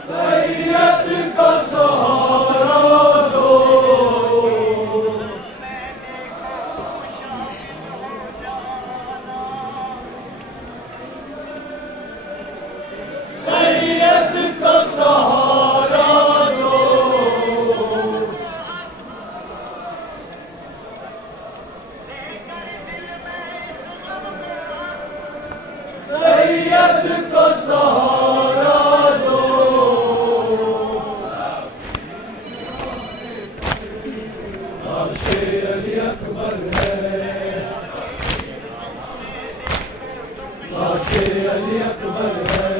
सैयद का सहारा दो, सैयद का सहारा दो, सैयद का सहारा दो, अली अकबर है, लाशे अली अकबर है,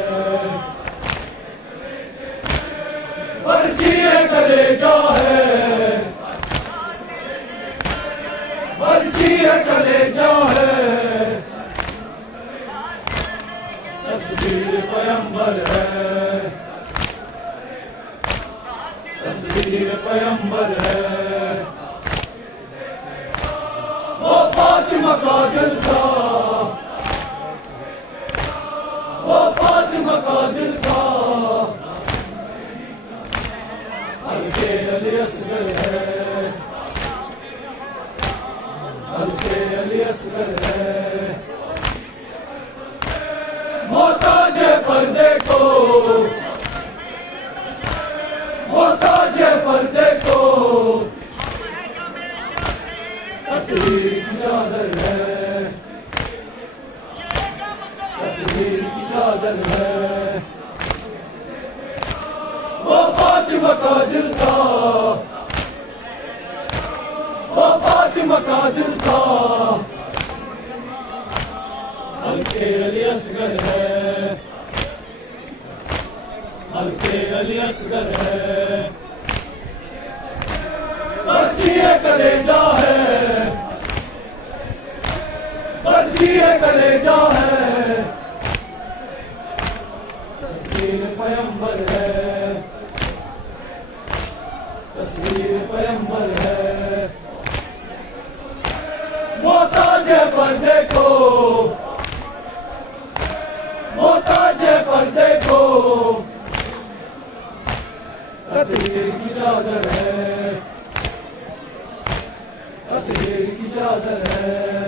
पर्चिए कलेजा है, पर्चिए कलेजा है, तस्वीर पैगंबर है, तस्वीर पैगंबर है, वो फातिमा का दिल था, वो फातिमा का दिल था, हल्के अली असगर है, हल्के अली असगर है, मोहताज पर्दे को, मोहताज पर्दे को, तकदीर की चादर है, तकदीर की चादर है, वो फातिमा का दिल था, वो फातिमा का दिल था, हल्के अली असगर है, हल्के अली असगर है, पर्चिए कलेजा है, पर्चिए कलेजा है, तस्वीर पैगंबर है, तस्वीर पैगंबर है, मोहताज पर्दे को, मोहताज पर्दे को, तकदीर की चादर है, तकदीर की चादर है।